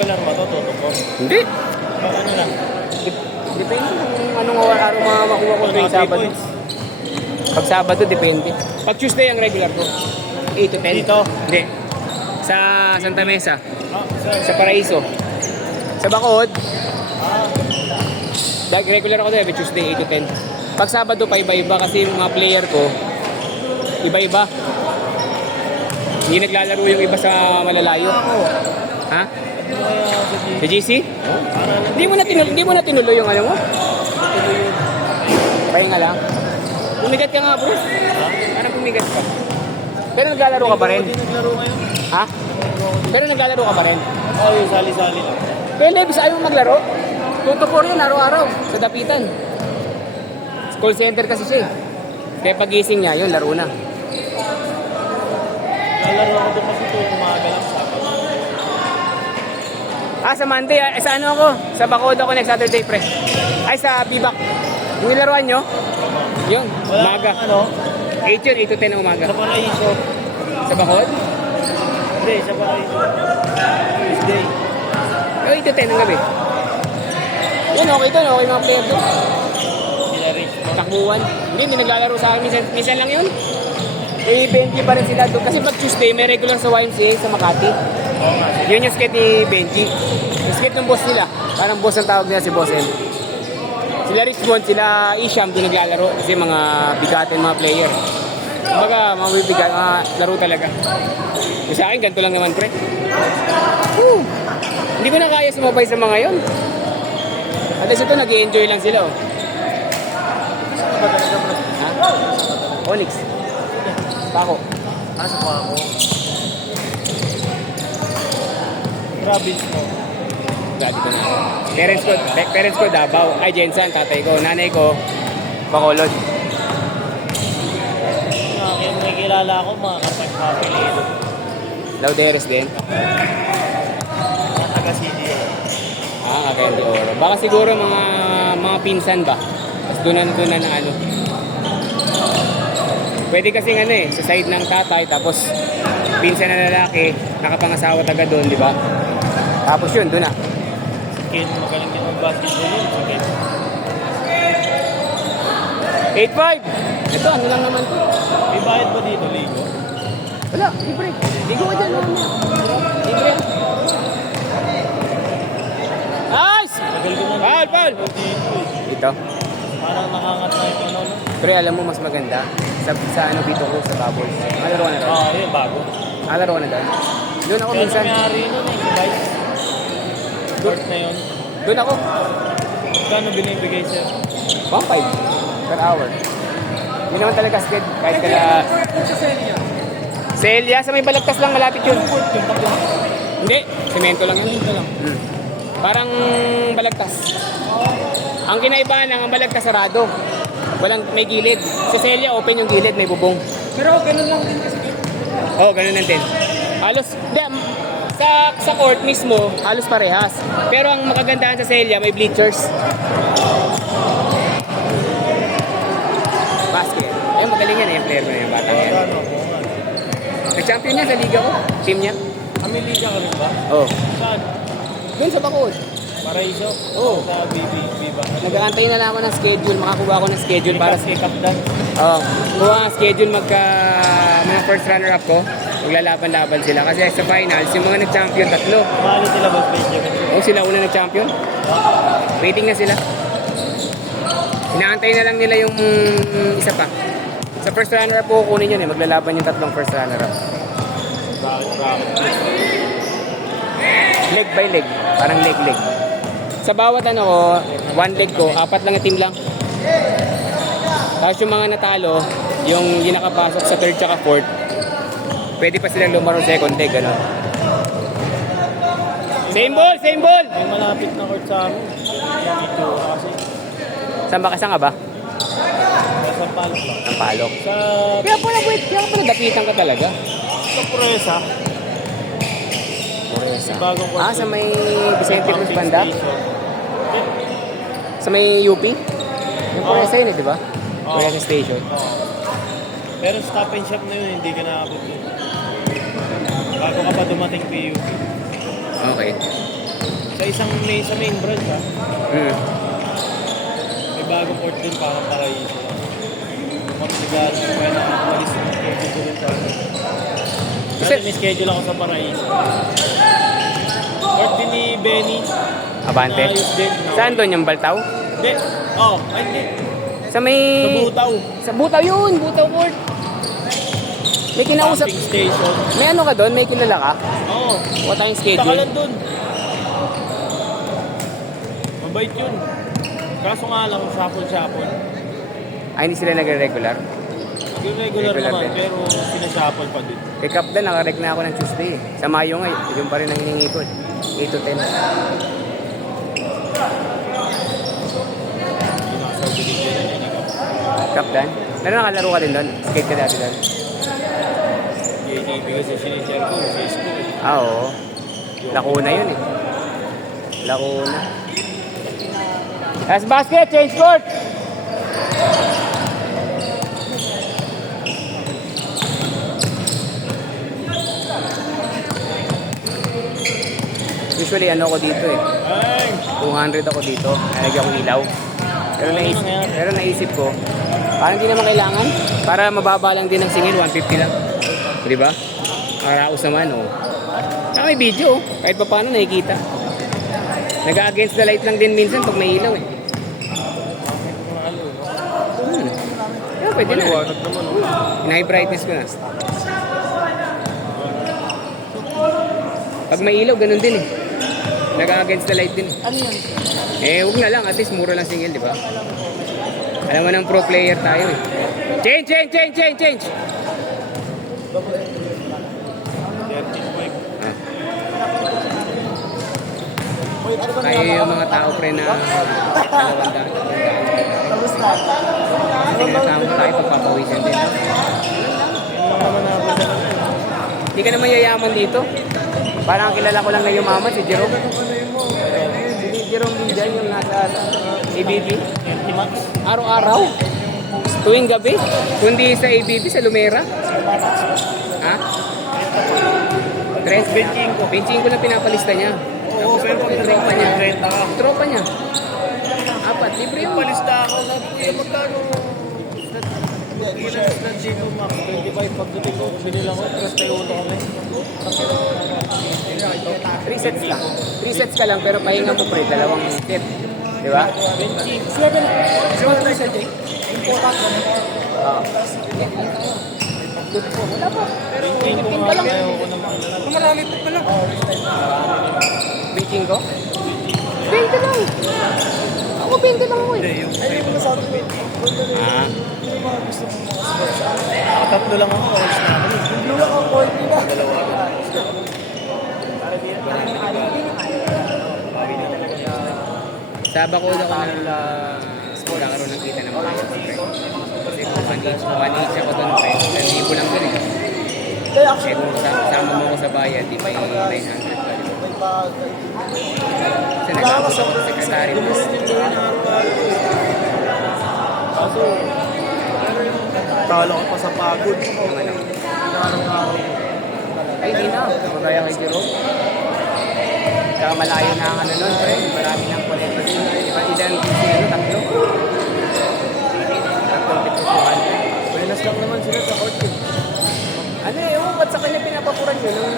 regular ba to? Tutupo? Hindi. Pag ano lang? Depende kung anong araw makuha ko tuwing Sabado. Pag Sabado, depende. Pag Tuesday, ang regular ko. 8 to 10. Dito? Hindi. Sa Santa Mesa. Ah, sir. Sa Paraiso. Sa Bacolod, Ah, regular ako doon every Tuesday, 8 to 10. Pag Sabado pa iba-iba kasi yung mga player ko, iba-iba. Hindi naglalaro yung iba sa malalayo. Ha? ano kaya sa Sa GC? Para lang. Hindi mo na tinuloy yung ano mo? Tuloy yun. Pahinga lang. Pumigat ka nga, bro. Ha? Parang pumigat ka. Pero naglalaro ka pa rin. Hindi naglaro ngayon. Ha? Pero naglalaro ka pa rin. Oo, yung sali-sali lang. Pero Levis, ayaw mo maglaro? 2 to 4 yun, araw-araw. Sa Dapitan. Call center kasi siya eh. Kaya pagising niya, yun, laro na. Lalaro ako doon kasi tuwing umaga lang sa akin. Sa Monday, sa ano ako? Sa Bacolod ako next Saturday, pre. Ay, sa Bibac. Yung nilaruan nyo? Yun, Wala umaga. kang ano? 8 yun, 8 to 10 na umaga. Sa Paraiso. Sa Bacolod? Hindi, sa Paraiso. Tuesday. 8 to 10 ng gabi. Yun, okay doon. Okay mga player doon. Sila Rich. Takbuhan. Hindi naglalaro sa akin. Minsan lang yun. Eh, 20 pa rin sila doon. Kasi pag Tuesday, may regular sa YMCA sa Makati. Oo nga. Yun yung skate ni Benji. Yung skate ng boss nila. Parang boss ang tawag nila si Boss M. Sila Richmond, sila Isham doon naglalaro. Kasi mga bigatin mga player. Kumbaga, mga bibigat, mga laro talaga. Yung sa akin, ganito lang naman, pre. Woo! Hindi ko na kaya sumabay sa mga yon. At least ito, nag-i-enjoy lang sila, oh. Saan ba talaga bro? Ha? Onyx. Pako. Asa pa ako? Grabe mo. Grabe ko na. Parents ko Davao. Ay, Jensan, tatay ko. Nanay ko, Bacolod. Kaya may kilala ako mga kapag-kapilido. Lauderes din. Mga taga-city yun. Kaya di oro. Baka siguro mga pinsan ba? Tapos doon na ano. Pwede kasing ano eh, sa side ng tatay, tapos pinsan na lalaki, nakapangasawa taga doon, di ba? Tapos yun, doon na. Ken, magaling din mag-basketball yun. Sige. 8-5! Ito, ano lang naman to. May bayad ba dito, Ligo? Wala, libre. Ligo ka dyan, ano. Libre. Nice! Tagal ko na Paul! dito eh. Ito. Parang nakangat na yung ano. Pero alam mo, mas maganda sa ano dito ko, sa Bubbles. Malaro ka na doon. Yun, bago. Malaro ka na doon. Doon ako Kaya minsan. nangyari nun eh, guys. Short na yun. Doon ako. Kano binibigay sir? 1.5 per hour. Hindi naman talaga sked. Kahit kala... Celia, sa may balagtas lang, malapit yun. Hindi, semento lang yun. Parang balagtas. Ang kinaibahan lang, ang balagtas sarado. Walang may gilid. Sa Celia, open yung gilid, may bubong. Pero ganun lang din kasi. Oo, ganun lang din. Halos, sa court mismo, halos parehas. Pero ang makagandahan sa Celia, may bleachers. Basket. Eh, magaling yan eh, yung player mo na yung batang yan. Nag-champion niya sa liga ko, team niya. Kami liga ka rin ba? Oo. Saan? Doon sa Bacolod. Paraiso? Oo. Sa BB ba? Nag-aantay na lang ako ng schedule, makakuha ako ng schedule para sa... Kay Kapdan. Oo. Kuha ang schedule mga first runner-up ko. Maglalaban-laban sila. Kasi sa finals, yung mga nag-champion, 3. Mahalo sila ba Benjamin? Oo, sila una nag-champion. Waiting na sila. Inaantay na lang nila yung isa pa. Sa first runner-up po kukunin yun eh. Maglalaban yung 3 first runner-up. Bakit? Leg by leg. Parang leg. Sa bawat ano ko, 1 leg ko, 4 lang yung team lang. Tapos yung mga natalo, yung nakapasok sa 3rd tsaka 4th, pwede pa silang lumaro second leg, gano'n. Same ball! May malapit na court sa amin. Dito kasi. Saan ba kasang ka ba? Sa Sampalok ba? Ang palok. Sa... Kaya pala dapitan ka talaga. Sa Puresa. Bagong court. Sa may Vicente Cruz banda? Station. Sa may UP? Yung Puresa yun eh, di ba? Puresa Station. Oo. Pero stop and shop na yun, hindi ka nakabot yun. Bago ka pa dumating PUP. Okay. Sa isang lane sa main branch ha. Hmm. May bagong court din parang Paraiso. Kung sigal, kaya na malis yung schedule ko rin sa akin. Kasi may schedule ako sa Paraiso. Court din ni Benny. Abante. Naayos din. Saan doon yung Baltaw? Hindi. Oh, ay hindi. Sa may... Sa Butaw. Sa Butaw yun! Butaw Court! May kinausap... Pumping station. May ano ka doon? May kilala ka? Oo. What tayong Taka schedule? lang dun. Mabait yun. Kaso nga lang, shuffle-shuffle. Ay, hindi sila nagre-regular? Yung regular Regular naman, din. pero sinashuffle pa din. Pick up din, nakarek na ako ng Tuesday eh. Sa Mayo nga eh. Yung pa rin ang hiningi ko eh. 8 to 10. Yung nasa binigyan na yan. Pick up dan. Nakalaro ka din doon? Skate ka dati doon? JJB kasi sinishare ko sa school. Ah, oo. Lacuna yun eh. Lacuna. Last basket, change court! Usually ano ako dito eh. Ay! 200 ako dito. Nalagyan ko ilaw. Pero naisip ko, parang hindi naman kailangan. Para mababa lang din ang singil, 150 lang. Di ba? Araos naman, oh. Saka may video, oh. Kahit pa paano nakikita. Nag-against the light lang din minsan pag may ilaw, eh. Yeah, pwede na. Maliwanag naman. In-high brightness ko na. Pag may ilaw, ganun din, eh. Nag-against the light din, eh. Ano yun? Eh, huwag na lang. At least mura lang singil, di ba? Alam mo ng pro player tayo, eh. Change! Kaya yung mga tao pre na 200. Tapos na. Kasama tayo pagpapawisan din. Hindi ka naman yayaman dito. Parang kilala ko lang na yumaman si Jerome. Si Jerome din dyan yung nasa ABB. Araw-araw. Tuwing gabi. Kundi sa ABB, sa Lumera. Ha? Benching ko lang pinapalista niya. Oo, pero pag Tropa niya. 30 ka. Tropa niya. Apat, libre yun. Palista ako, sabi ko, eh, magkano? Slot dito, Max, 25 pagdating ko, binila ko, 31 kami. 3 sets lang. 3 sets ka lang pero pahinga mo pre, dalawang set. Di ba? Benching. Small tayo sa Jake. Important. Oo. Wala pa. Benching ko nga, kaya ako na makilala. Marami pa pala. Benching ko? 20 lang. Ako 20 lang ako eh. Hindi, yung Ay, yung masabi ko. Ah. Yung mga gusto mo mga sports. tatlo lang ako, ayos na ako. Yung blue lang ang point nila. Dalawa ako. Sa Bacolod ako nagkaroon ng kita ng mga kasi kung 1H ako doon pre, 1,000 lang doon eh. Kaya Eh actually, kung sama mo ko sa bayan, di may 900 pa rin. may pa... Kasi nag-abot ako sa secretary mo. Kaso, talo ko pa sa pagod. Yung ano. Araw-araw. Ay, hindi na. Magaya kay Jerome. Tsaka malayo na ang ano nun, pre. Marami ng connector. Iba ilan kasi ano, tatlo. Tatlong tiputukan. Buenas lang naman sila sa court. Ano eh, ba't sa kanya pinapapuran yun nung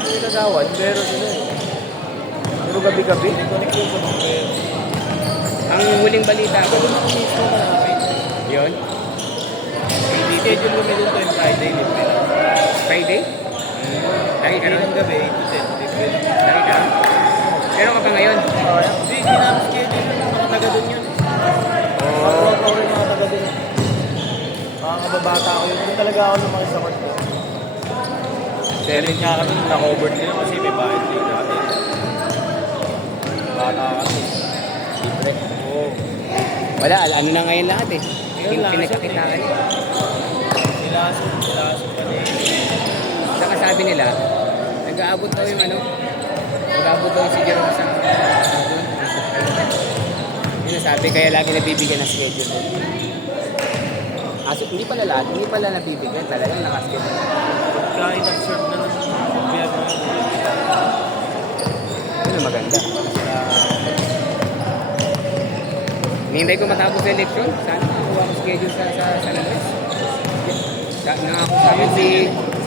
pinagagawad? Pero sila eh. Puro gabi-gabi. Connect yun sa mga Ang huling balita ko. Yun. schedule kami dito yung Friday. Libre lang. Friday? Lagi ka Hindi nun? ng gabi, 8 to 10. Libre lang. Lagi ka? Meron ka pa ngayon? Hindi, hindi namin schedule yun. Mga taga dun yun. Ako rin mga taga dun. Mga kababata ko yun. Doon talaga ako lumaki sa court. Selling nga kami, na-covered nila kasi may bayad din natin. Bata kami. Libre. Oo. Wala, ano na ngayon lahat eh. Yun lang, Pinagkakitaan. Silaso pa din. Saka sabi nila, nag-aabot daw yung ano, nag-aabot daw si Jerome sa yun ang sabi, kaya lagi nabibigyan ng schedule. So, hindi pala lahat, hindi pala nabibigyan, talagang nakaschedule. Kaya nag-serve na ng gobyerno. Yun ang maganda. Hinihintay ko matapos sa election. Sana makakuha ko schedule sa San Andres. Nangako sa akin si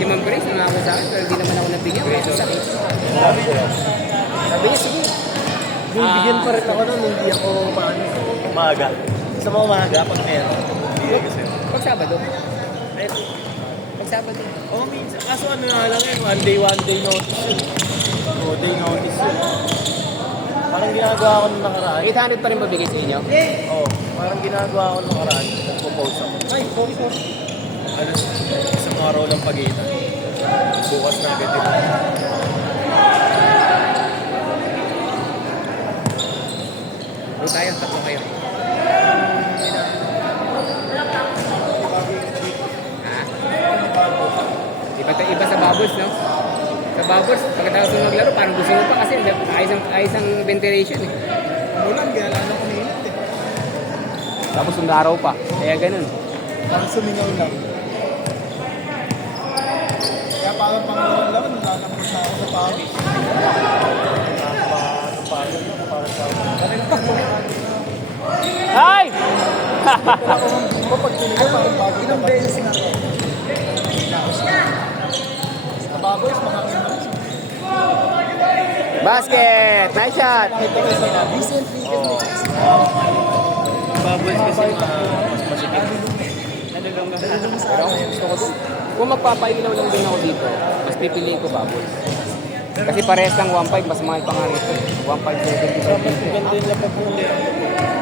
Ma'am Grace, nangako sa akin, pero hindi naman ako nabigyan. Pero sakit. Sabi niya, sige. Bigyan pa rin ako nun, hindi ako paano. Umaga. Sa mga umaga, pag meron. Hindi kasi. Pag Sabado. Eh, Pag Sabado. Oo, minsan. Kaso ano nga lang yun, one day notice yun. 2 day notice yun. Parang ginagawa ko nung nakaraan. 800 pa rin mabigay sa inyo? Oo, parang ginagawa ko nung nakaraan. Nagpo-post ako. Ay, sorry. Ano, isang araw lang pagitan. Bukas na agad yun. Doon tayo, tatlo kayo. Ha? Iba sa bubbles, no? Sa bubbles, pagkatapos mo maglaro, parang gusto mo pa kasi ayos ang ventilation eh. Ulan, kaya lang ako mainit eh. Tapos yung araw pa, kaya ganun. Parang sumingaw lang. Kaya parang pangalawang lang, nalalampas na ako sa pawis. Ay! Kapag sinigaw, parang bago. Ilang beses na ako. Sa baboys, mga Basket! Nice shot! Ito kasi na, recently kasi Bubbles kasi mas masikip. Pero gusto ko doon. Kung magpapailaw lang din ako dito, mas pipiliin ko bubbles. Kasi parehas lang 1.5, mas mahal pa nga rito. 1.5 Ganda yung lapag mo ulit.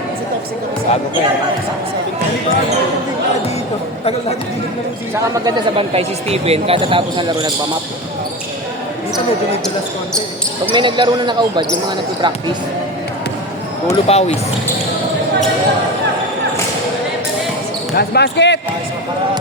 kasi toxic ako sa Bago pa yun. dito. Tagal natin dinig na rin siya. Saka maganda sa bantay si Steven, kada tapos ng laro nagpamap. Dito medyo may dulas konti. Pag may naglaro na nakaubad, yung mga nagpipractice, tulo pawis. Last basket! Ayos ka para